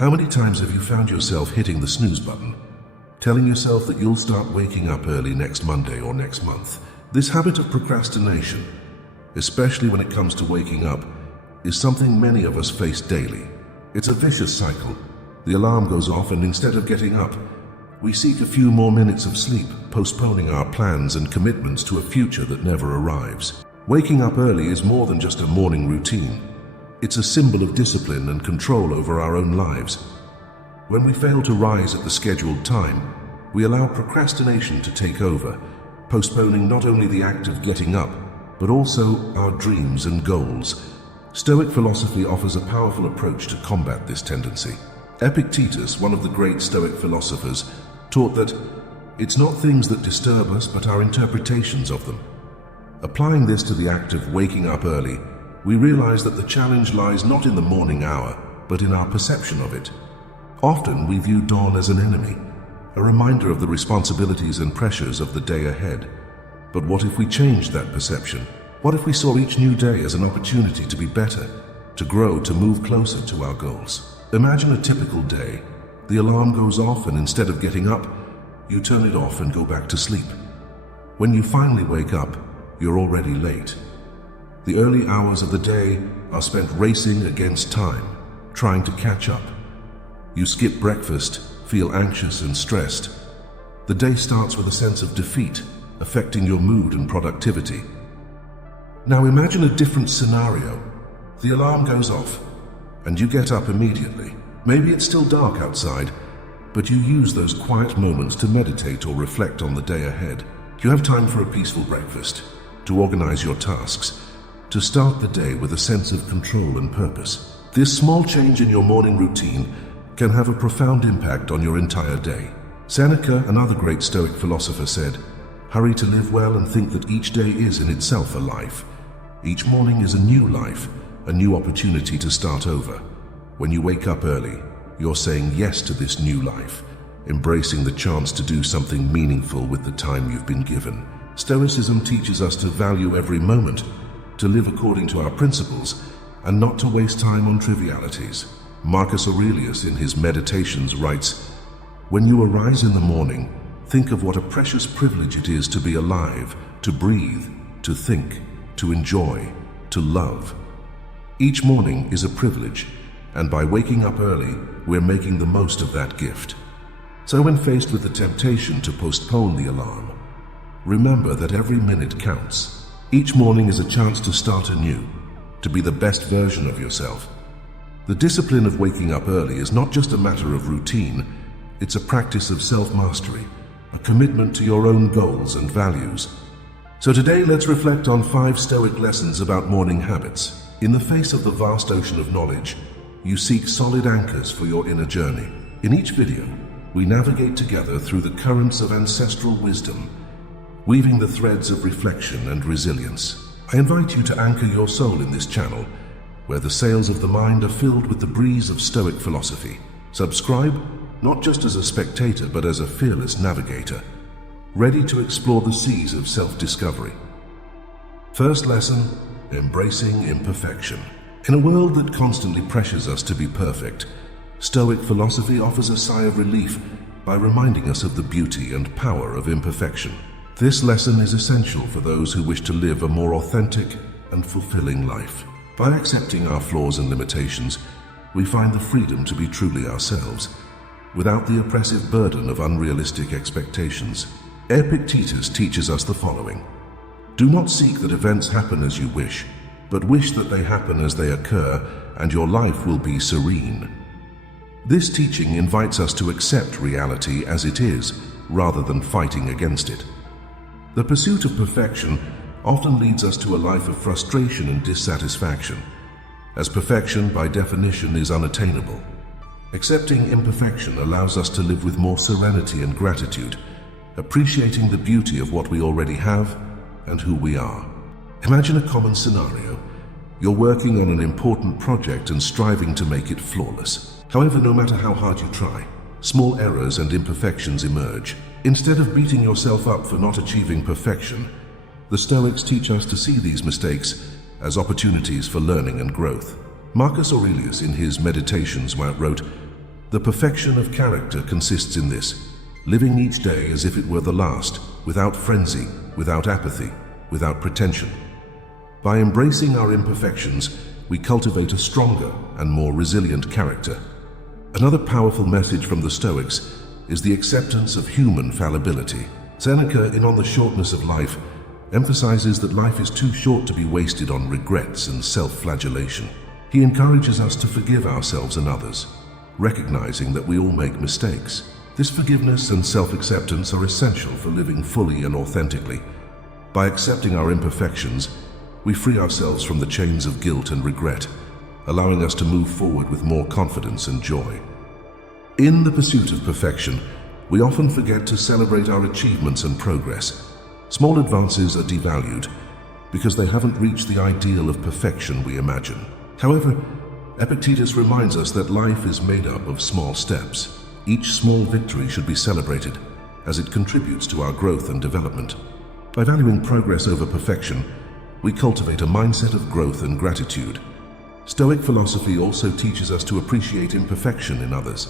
How many times have you found yourself hitting the snooze button, telling yourself that you'll start waking up early next Monday or next month? This habit of procrastination, especially when it comes to waking up, is something many of us face daily. It's a vicious cycle. The alarm goes off, and instead of getting up, we seek a few more minutes of sleep, postponing our plans and commitments to a future that never arrives. Waking up early is more than just a morning routine. It's a symbol of discipline and control over our own lives. When we fail to rise at the scheduled time, we allow procrastination to take over, postponing not only the act of getting up, but also our dreams and goals. Stoic philosophy offers a powerful approach to combat this tendency. Epictetus, one of the great Stoic philosophers, taught that it's not things that disturb us, but our interpretations of them. Applying this to the act of waking up early, we realize that the challenge lies not in the morning hour, but in our perception of it. Often we view dawn as an enemy, a reminder of the responsibilities and pressures of the day ahead. But what if we changed that perception? What if we saw each new day as an opportunity to be better, to grow, to move closer to our goals? Imagine a typical day. The alarm goes off, and instead of getting up, you turn it off and go back to sleep. When you finally wake up, you're already late. The early hours of the day are spent racing against time, trying to catch up. You skip breakfast, feel anxious and stressed. The day starts with a sense of defeat, affecting your mood and productivity. Now imagine a different scenario. The alarm goes off, and you get up immediately. Maybe it's still dark outside, but you use those quiet moments to meditate or reflect on the day ahead. You have time for a peaceful breakfast, to organize your tasks, to start the day with a sense of control and purpose. This small change in your morning routine can have a profound impact on your entire day. Seneca, another great Stoic philosopher, said, "Hurry to live well and think that each day is in itself a life. Each morning is a new life, a new opportunity to start over." When you wake up early, you're saying yes to this new life, embracing the chance to do something meaningful with the time you've been given. Stoicism teaches us to value every moment, to live according to our principles, and not to waste time on trivialities. Marcus Aurelius, in his Meditations, writes, "When you arise in the morning, think of what a precious privilege it is to be alive, to breathe, to think, to enjoy, to love." Each morning is a privilege, and by waking up early, we're making the most of that gift. So when faced with the temptation to postpone the alarm, remember that every minute counts. Each morning is a chance to start anew, to be the best version of yourself. The discipline of waking up early is not just a matter of routine, it's a practice of self-mastery, a commitment to your own goals and values. So today, let's reflect on 5 Stoic lessons about morning habits. In the face of the vast ocean of knowledge, you seek solid anchors for your inner journey. In each video, we navigate together through the currents of ancestral wisdom, weaving the threads of reflection and resilience. I invite you to anchor your soul in this channel, where the sails of the mind are filled with the breeze of Stoic philosophy. Subscribe, not just as a spectator, but as a fearless navigator, ready to explore the seas of self-discovery. First lesson, embracing imperfection. In a world that constantly pressures us to be perfect, Stoic philosophy offers a sigh of relief by reminding us of the beauty and power of imperfection. This lesson is essential for those who wish to live a more authentic and fulfilling life. By accepting our flaws and limitations, we find the freedom to be truly ourselves, without the oppressive burden of unrealistic expectations. Epictetus teaches us the following: "Do not seek that events happen as you wish, but wish that they happen as they occur, and your life will be serene." This teaching invites us to accept reality as it is, rather than fighting against it. The pursuit of perfection often leads us to a life of frustration and dissatisfaction, as perfection, by definition, is unattainable. Accepting imperfection allows us to live with more serenity and gratitude, appreciating the beauty of what we already have and who we are. Imagine a common scenario. You're working on an important project and striving to make it flawless. However, no matter how hard you try, small errors and imperfections emerge. Instead of beating yourself up for not achieving perfection, the Stoics teach us to see these mistakes as opportunities for learning and growth. Marcus Aurelius, in his Meditations, wrote, The perfection of character consists in this: living each day as if it were the last, without frenzy, without apathy, without pretension. By embracing our imperfections, we cultivate a stronger and more resilient character. Another powerful message from the Stoics is the acceptance of human fallibility. Seneca, in On the Shortness of Life, emphasizes that life is too short to be wasted on regrets and self-flagellation. He encourages us to forgive ourselves and others, recognizing that we all make mistakes. This forgiveness and self-acceptance are essential for living fully and authentically. By accepting our imperfections, we free ourselves from the chains of guilt and regret, allowing us to move forward with more confidence and joy. In the pursuit of perfection, we often forget to celebrate our achievements and progress. Small advances are devalued because they haven't reached the ideal of perfection we imagine. However, Epictetus reminds us that life is made up of small steps. Each small victory should be celebrated, as it contributes to our growth and development. By valuing progress over perfection, we cultivate a mindset of growth and gratitude. Stoic philosophy also teaches us to appreciate imperfection in others.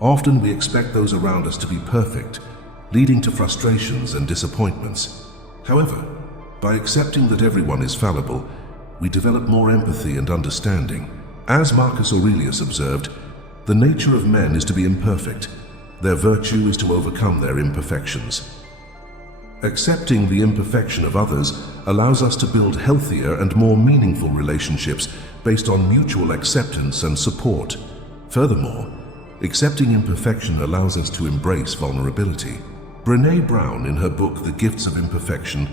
Often we expect those around us to be perfect, leading to frustrations and disappointments. However, by accepting that everyone is fallible, we develop more empathy and understanding. As Marcus Aurelius observed, the nature of men is to be imperfect. Their virtue is to overcome their imperfections. Accepting the imperfection of others allows us to build healthier and more meaningful relationships based on mutual acceptance and support. Furthermore, accepting imperfection allows us to embrace vulnerability. Brené Brown, in her book The Gifts of Imperfection,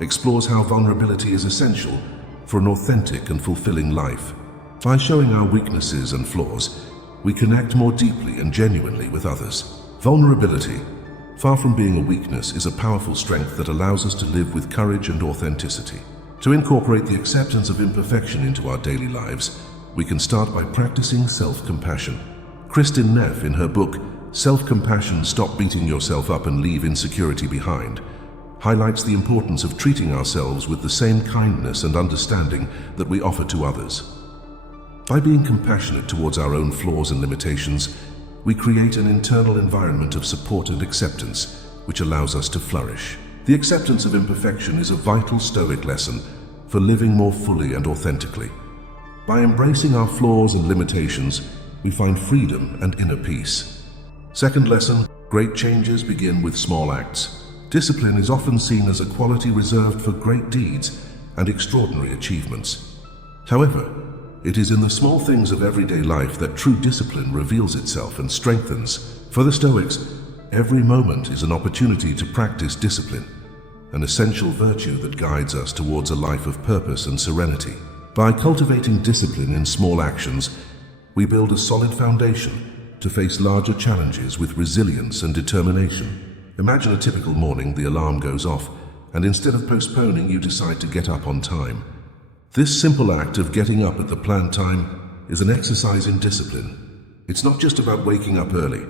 explores how vulnerability is essential for an authentic and fulfilling life. By showing our weaknesses and flaws, we connect more deeply and genuinely with others. Vulnerability, far from being a weakness, is a powerful strength that allows us to live with courage and authenticity. To incorporate the acceptance of imperfection into our daily lives, we can start by practicing self-compassion. Kristin Neff, in her book Self-Compassion: Stop Beating Yourself Up and Leave Insecurity Behind, highlights the importance of treating ourselves with the same kindness and understanding that we offer to others. By being compassionate towards our own flaws and limitations, we create an internal environment of support and acceptance, which allows us to flourish. The acceptance of imperfection is a vital Stoic lesson for living more fully and authentically. By embracing our flaws and limitations, we find freedom and inner peace. Second lesson: great changes begin with small acts. Discipline is often seen as a quality reserved for great deeds and extraordinary achievements. However, it is in the small things of everyday life that true discipline reveals itself and strengthens. For the Stoics, every moment is an opportunity to practice discipline, an essential virtue that guides us towards a life of purpose and serenity. By cultivating discipline in small actions, we build a solid foundation to face larger challenges with resilience and determination. Imagine a typical morning: the alarm goes off, and instead of postponing, you decide to get up on time. This simple act of getting up at the planned time is an exercise in discipline. It's not just about waking up early,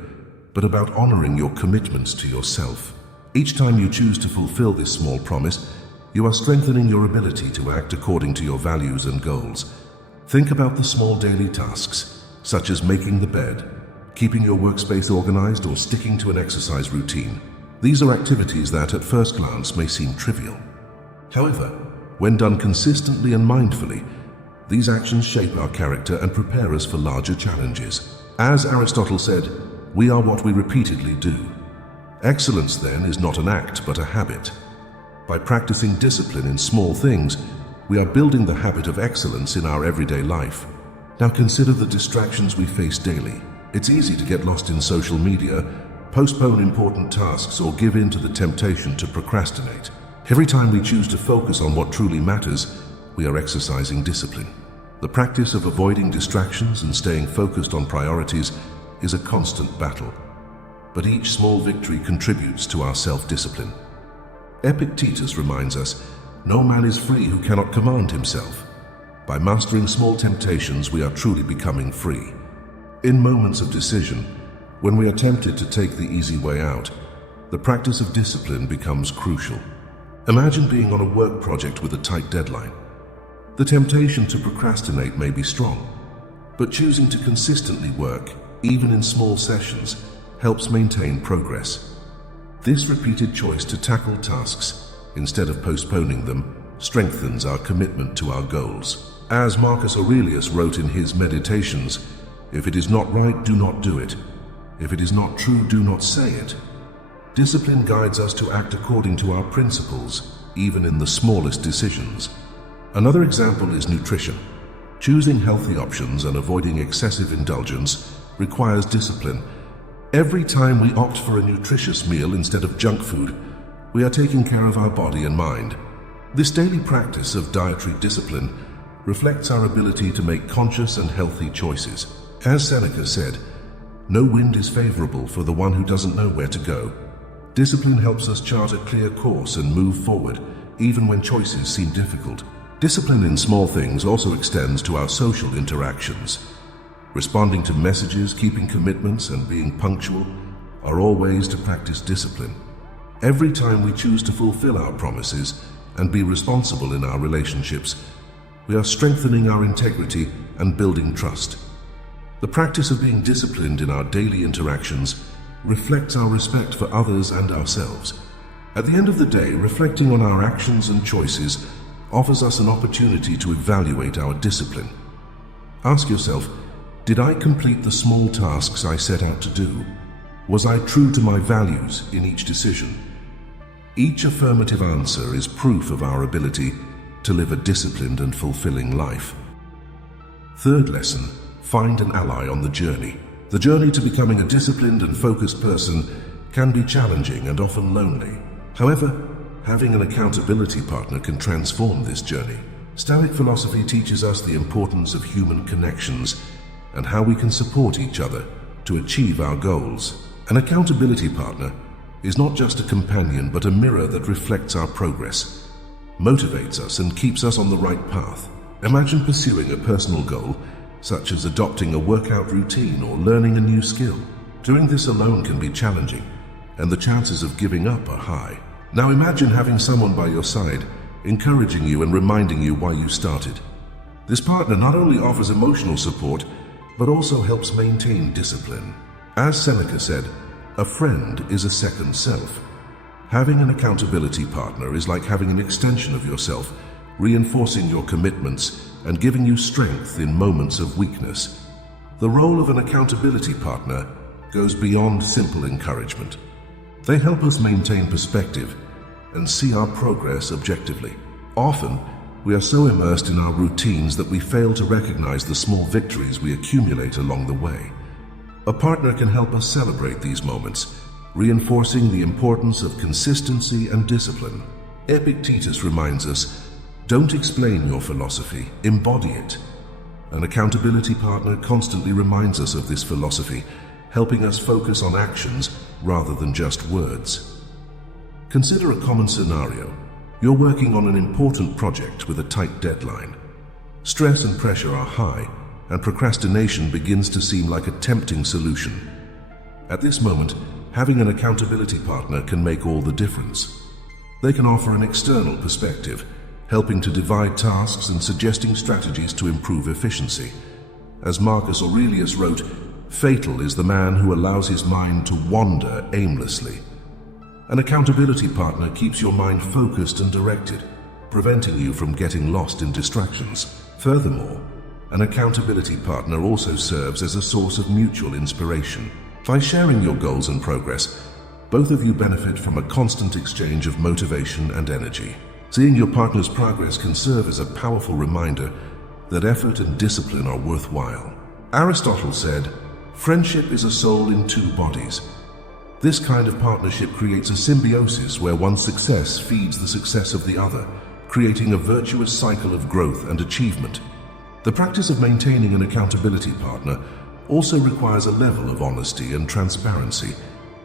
but about honoring your commitments to yourself. Each time you choose to fulfill this small promise, you are strengthening your ability to act according to your values and goals. Think about the small daily tasks, such as making the bed, keeping your workspace organized, or sticking to an exercise routine. These are activities that, at first glance, may seem trivial. However, when done consistently and mindfully, these actions shape our character and prepare us for larger challenges. As Aristotle said, we are what we repeatedly do. Excellence, then, is not an act, but a habit. By practicing discipline in small things, we are building the habit of excellence in our everyday life. Now consider the distractions we face daily. It's easy to get lost in social media, postpone important tasks, or give in to the temptation to procrastinate. Every time we choose to focus on what truly matters, we are exercising discipline. The practice of avoiding distractions and staying focused on priorities is a constant battle, but each small victory contributes to our self-discipline. Epictetus reminds us, no man is free who cannot command himself. By mastering small temptations, we are truly becoming free. In moments of decision, when we are tempted to take the easy way out, the practice of discipline becomes crucial. Imagine being on a work project with a tight deadline. The temptation to procrastinate may be strong, but choosing to consistently work, even in small sessions, helps maintain progress. This repeated choice to tackle tasks instead of postponing them strengthens our commitment to our goals. As Marcus Aurelius wrote in his Meditations, "If it is not right, do not do it. If it is not true, do not say it." Discipline guides us to act according to our principles, even in the smallest decisions. Another example is nutrition. Choosing healthy options and avoiding excessive indulgence requires discipline. Every time we opt for a nutritious meal instead of junk food, we are taking care of our body and mind. This daily practice of dietary discipline reflects our ability to make conscious and healthy choices. As Seneca said, "No wind is favorable for the one who doesn't know where to go." Discipline helps us chart a clear course and move forward, even when choices seem difficult. Discipline in small things also extends to our social interactions. Responding to messages, keeping commitments, and being punctual are all ways to practice discipline. Every time we choose to fulfill our promises and be responsible in our relationships, we are strengthening our integrity and building trust. The practice of being disciplined in our daily interactions reflects our respect for others and ourselves. At the end of the day, reflecting on our actions and choices offers us an opportunity to evaluate our discipline. Ask yourself, did I complete the small tasks I set out to do? Was I true to my values in each decision? Each affirmative answer is proof of our ability to live a disciplined and fulfilling life. Third lesson, find an ally on the journey. The journey to becoming a disciplined and focused person can be challenging and often lonely. However, having an accountability partner can transform this journey. Stoic philosophy teaches us the importance of human connections and how we can support each other to achieve our goals. An accountability partner is not just a companion, but a mirror that reflects our progress, motivates us, and keeps us on the right path. Imagine pursuing a personal goal, such as adopting a workout routine or learning a new skill. Doing this alone can be challenging, and the chances of giving up are high. Now imagine having someone by your side, encouraging you and reminding you why you started. This partner not only offers emotional support, but also helps maintain discipline. As Seneca said, "A friend is a second self." Having an accountability partner is like having an extension of yourself, reinforcing your commitments and giving you strength in moments of weakness. The role of an accountability partner goes beyond simple encouragement. They help us maintain perspective and see our progress objectively. Often, we are so immersed in our routines that we fail to recognize the small victories we accumulate along the way. A partner can help us celebrate these moments, reinforcing the importance of consistency and discipline. Epictetus reminds us, "Don't explain your philosophy, embody it." An accountability partner constantly reminds us of this philosophy, helping us focus on actions rather than just words. Consider a common scenario. You're working on an important project with a tight deadline. Stress and pressure are high, and procrastination begins to seem like a tempting solution. At this moment, having an accountability partner can make all the difference. They can offer an external perspective, helping to divide tasks and suggesting strategies to improve efficiency. As Marcus Aurelius wrote, "Fatal is the man who allows his mind to wander aimlessly." An accountability partner keeps your mind focused and directed, preventing you from getting lost in distractions. Furthermore, an accountability partner also serves as a source of mutual inspiration. By sharing your goals and progress, both of you benefit from a constant exchange of motivation and energy. Seeing your partner's progress can serve as a powerful reminder that effort and discipline are worthwhile. Aristotle said, "Friendship is a soul in two bodies." This kind of partnership creates a symbiosis where one's success feeds the success of the other, creating a virtuous cycle of growth and achievement. The practice of maintaining an accountability partner also requires a level of honesty and transparency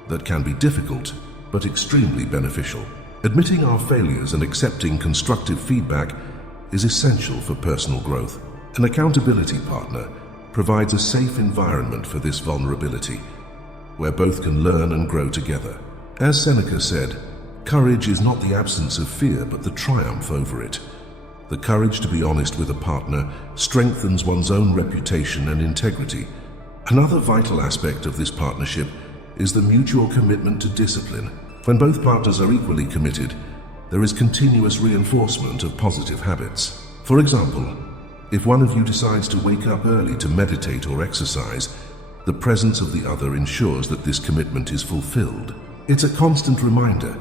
that can be difficult but extremely beneficial. Admitting our failures and accepting constructive feedback is essential for personal growth. An accountability partner provides a safe environment for this vulnerability, where both can learn and grow together. As Seneca said, "Courage is not the absence of fear, but the triumph over it." The courage to be honest with a partner strengthens one's own reputation and integrity, Another vital aspect of this partnership is the mutual commitment to discipline. When both partners are equally committed, there is continuous reinforcement of positive habits. For example, if one of you decides to wake up early to meditate or exercise, the presence of the other ensures that this commitment is fulfilled. It's a constant reminder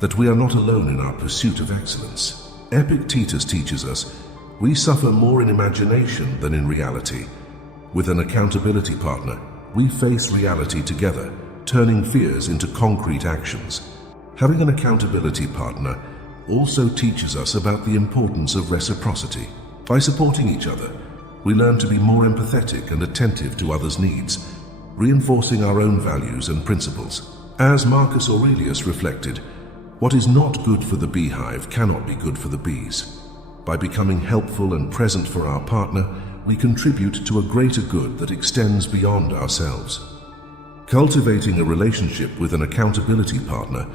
that we are not alone in our pursuit of excellence. Epictetus teaches us we suffer more in imagination than in reality. With an accountability partner, we face reality together, turning fears into concrete actions. Having an accountability partner also teaches us about the importance of reciprocity. By supporting each other, we learn to be more empathetic and attentive to others' needs, reinforcing our own values and principles. As Marcus Aurelius reflected, what is not good for the beehive cannot be good for the bees. By becoming helpful and present for our partner, we contribute to a greater good that extends beyond ourselves. Cultivating a relationship with an accountability partner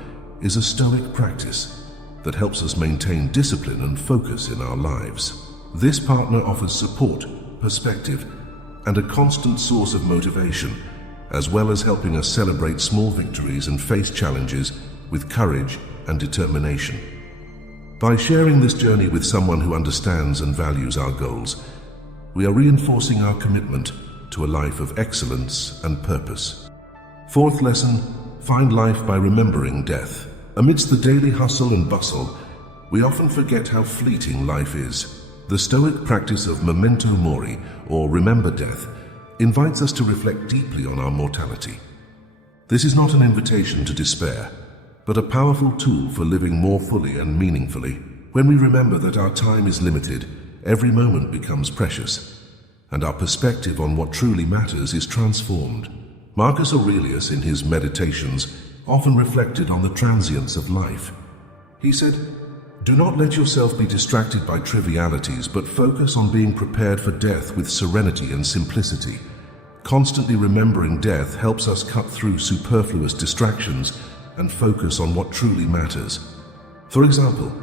is a Stoic practice that helps us maintain discipline and focus in our lives. This partner offers support, perspective, and a constant source of motivation, as well as helping us celebrate small victories and face challenges with courage and determination. By sharing this journey with someone who understands and values our goals, we are reinforcing our commitment to a life of excellence and purpose. Fourth lesson, find life by remembering death. Amidst the daily hustle and bustle, we often forget how fleeting life is. The Stoic practice of memento mori, or remember death, invites us to reflect deeply on our mortality. This is not an invitation to despair, but a powerful tool for living more fully and meaningfully. When we remember that our time is limited, every moment becomes precious, and our perspective on what truly matters is transformed. Marcus Aurelius, in his Meditations, often reflected on the transience of life. He said, "Do not let yourself be distracted by trivialities, but focus on being prepared for death with serenity and simplicity." Constantly remembering death helps us cut through superfluous distractions and focus on what truly matters. For example,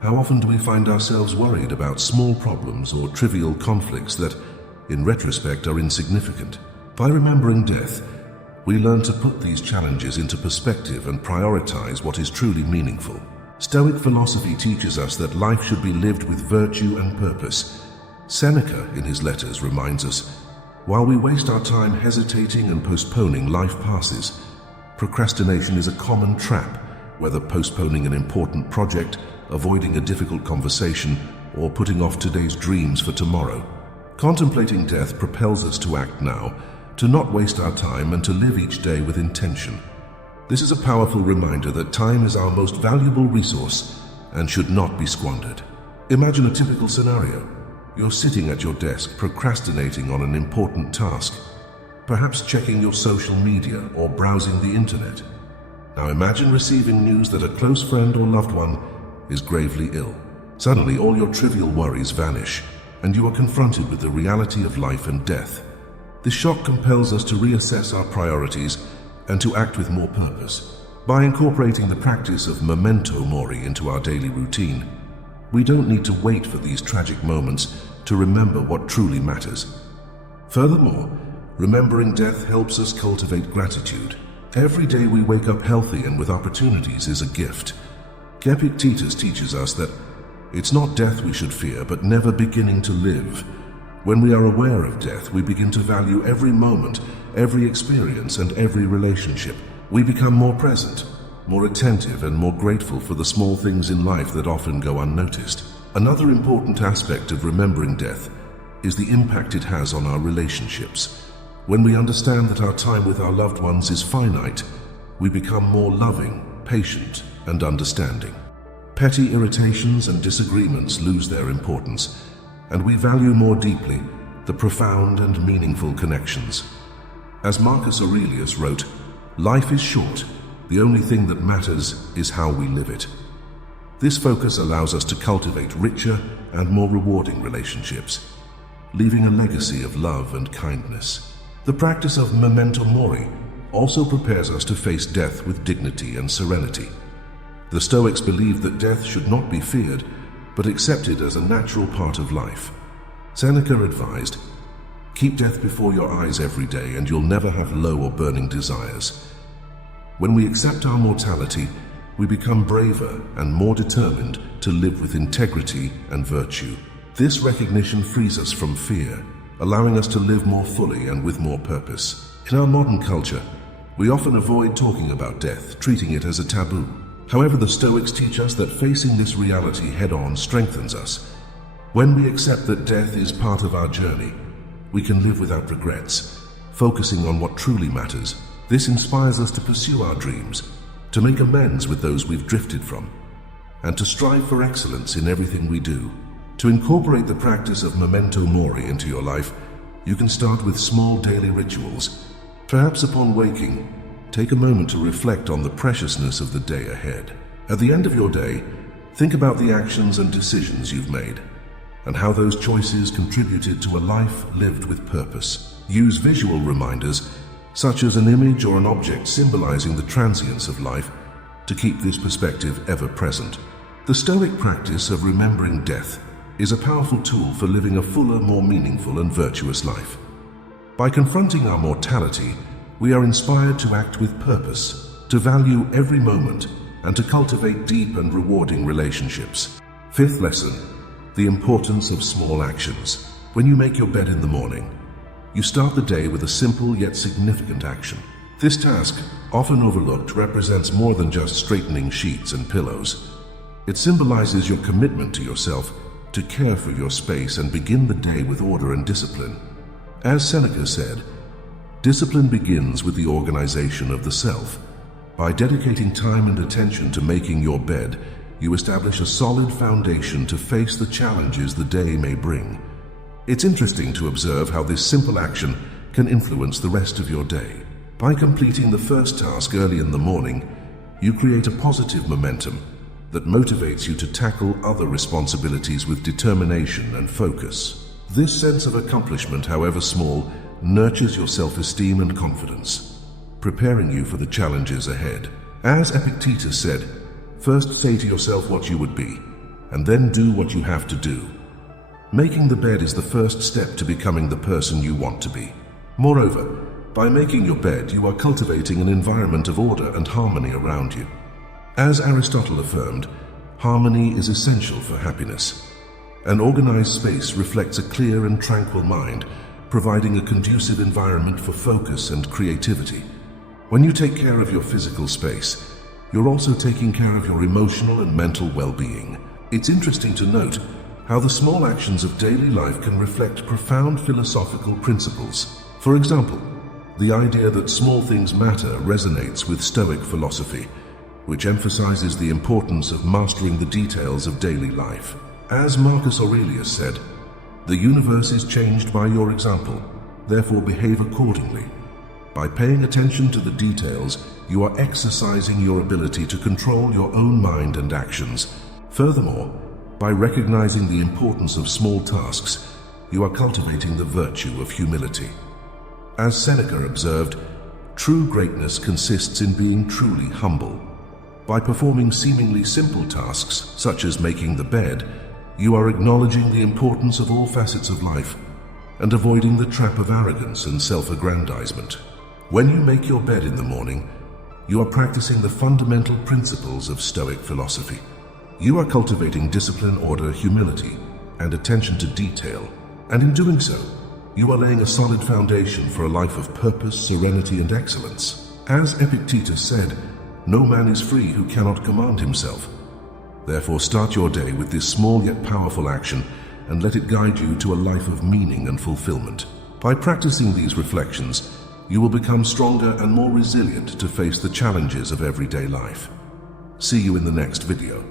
how often do we find ourselves worried about small problems or trivial conflicts that, in retrospect, are insignificant? By remembering death, we learn to put these challenges into perspective and prioritize what is truly meaningful. Stoic philosophy teaches us that life should be lived with virtue and purpose. Seneca, in his letters, reminds us, while we waste our time hesitating and postponing, life passes. Procrastination is a common trap, whether postponing an important project, avoiding a difficult conversation, or putting off today's dreams for tomorrow. Contemplating death propels us to act now, to not waste our time and to live each day with intention. This is a powerful reminder that time is our most valuable resource and should not be squandered. Imagine a typical scenario. You're sitting at your desk procrastinating on an important task, perhaps checking your social media or browsing the internet. Now imagine receiving news that a close friend or loved one is gravely ill. Suddenly all your trivial worries vanish, and you are confronted with the reality of life and death. This shock compels us to reassess our priorities and to act with more purpose. By incorporating the practice of memento mori into our daily routine, we don't need to wait for these tragic moments to remember what truly matters. Furthermore, remembering death helps us cultivate gratitude. Every day we wake up healthy and with opportunities is a gift. Epictetus teaches us that it's not death we should fear, but never beginning to live. When we are aware of death, we begin to value every moment, every experience, and every relationship. We become more present, more attentive, and more grateful for the small things in life that often go unnoticed. Another important aspect of remembering death is the impact it has on our relationships. When we understand that our time with our loved ones is finite, we become more loving, patient, and understanding. Petty irritations and disagreements lose their importance, and we value more deeply the profound and meaningful connections. As Marcus Aurelius wrote, "Life is short. The only thing that matters is how we live it." This focus allows us to cultivate richer and more rewarding relationships, leaving a legacy of love and kindness. The practice of memento mori also prepares us to face death with dignity and serenity. The Stoics believed that death should not be feared, but accepted as a natural part of life. Seneca advised, Keep death before your eyes every day and you'll never have low or burning desires. When we accept our mortality, we become braver and more determined to live with integrity and virtue. This recognition frees us from fear, allowing us to live more fully and with more purpose. In our modern culture, we often avoid talking about death, treating it as a taboo. However, the Stoics teach us that facing this reality head-on strengthens us. When we accept that death is part of our journey, we can live without regrets, focusing on what truly matters. This inspires us to pursue our dreams, to make amends with those we've drifted from, and to strive for excellence in everything we do. To incorporate the practice of memento mori into your life, you can start with small daily rituals. Perhaps upon waking, take a moment to reflect on the preciousness of the day ahead. At the end of your day, think about the actions and decisions you've made, and how those choices contributed to a life lived with purpose. Use visual reminders, such as an image or an object symbolizing the transience of life, to keep this perspective ever present. The Stoic practice of remembering death is a powerful tool for living a fuller, more meaningful and virtuous life. By confronting our mortality, we are inspired to act with purpose, to value every moment, and to cultivate deep and rewarding relationships. Fifth lesson: the importance of small actions. When you make your bed in the morning, you start the day with a simple yet significant action. This task, often overlooked, represents more than just straightening sheets and pillows. It symbolizes your commitment to yourself, to care for your space and begin the day with order and discipline. As Seneca said, discipline begins with the organization of the self. By dedicating time and attention to making your bed, you establish a solid foundation to face the challenges the day may bring. It's interesting to observe how this simple action can influence the rest of your day. By completing the first task early in the morning, you create a positive momentum that motivates you to tackle other responsibilities with determination and focus. This sense of accomplishment, however small, nurtures your self-esteem and confidence, preparing you for the challenges ahead. As Epictetus said, first say to yourself what you would be, and then do what you have to do. Making the bed is the first step to becoming the person you want to be. Moreover, by making your bed, you are cultivating an environment of order and harmony around you. As Aristotle affirmed, harmony is essential for happiness. An organized space reflects a clear and tranquil mind, providing a conducive environment for focus and creativity. When you take care of your physical space, you're also taking care of your emotional and mental well-being. It's interesting to note how the small actions of daily life can reflect profound philosophical principles. For example, the idea that small things matter resonates with Stoic philosophy, which emphasizes the importance of mastering the details of daily life. As Marcus Aurelius said, "The universe is changed by your example, therefore behave accordingly." By paying attention to the details, you are exercising your ability to control your own mind and actions. Furthermore, by recognizing the importance of small tasks, you are cultivating the virtue of humility. As Seneca observed, true greatness consists in being truly humble. By performing seemingly simple tasks, such as making the bed, you are acknowledging the importance of all facets of life and avoiding the trap of arrogance and self-aggrandizement. When you make your bed in the morning, you are practicing the fundamental principles of Stoic philosophy. You are cultivating discipline, order, humility, and attention to detail, and in doing so, you are laying a solid foundation for a life of purpose, serenity, and excellence. As Epictetus said, "No man is free who cannot command himself." Therefore, start your day with this small yet powerful action and let it guide you to a life of meaning and fulfillment. By practicing these reflections, you will become stronger and more resilient to face the challenges of everyday life. See you in the next video.